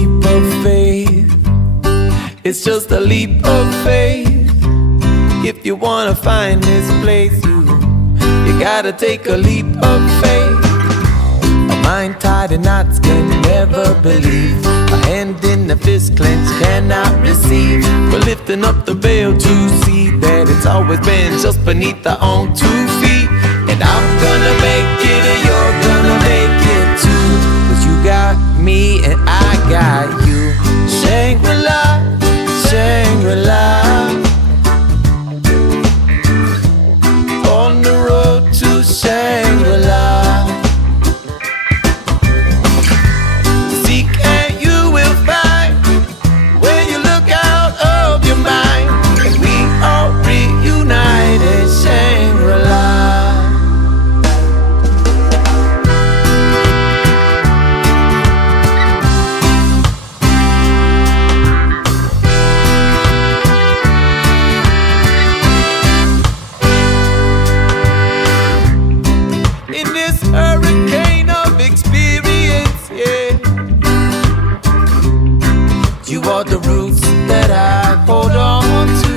leap of faith. It's just a leap of faith. If you wanna find this place, you gotta take a leap of faith. A mind tied in knots can never believe. A hand in the fist clenched cannot receive. We're lifting up the veil to see that it's always been just beneath our own 2 feet. And I'm gonna make it and you're gonna make it too. 'Cause you got me and I got you. Shangri-La, Shangri-La, on the road to Shangri-La. Seek and you will find, when you look out of your mind, and we are reunited. Shangri-La. Hurricane of experience, yeah. You are the roots that I hold on to,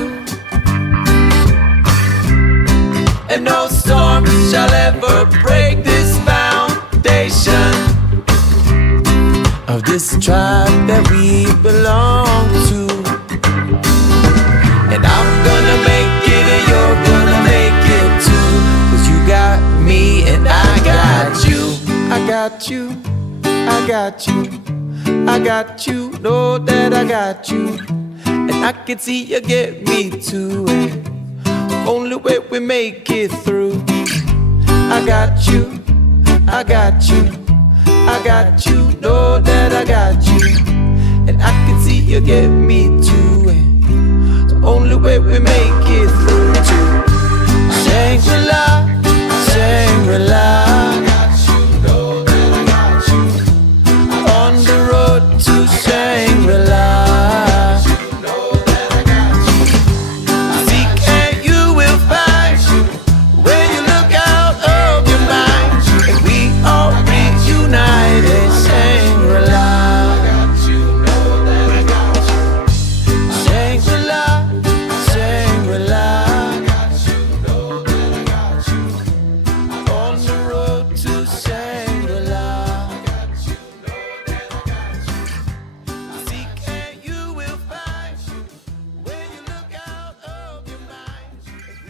and no storm shall ever break this foundation of this tribe that we belong to. And I'm gonna make it and you're gonna make it too. 'Cause you got me and I got you. I got you, I got you, I got you, know that I got you. And I can see you get me too, and only way we make it through. I got you, I got you, I got you, know that I got you. And I can see you get me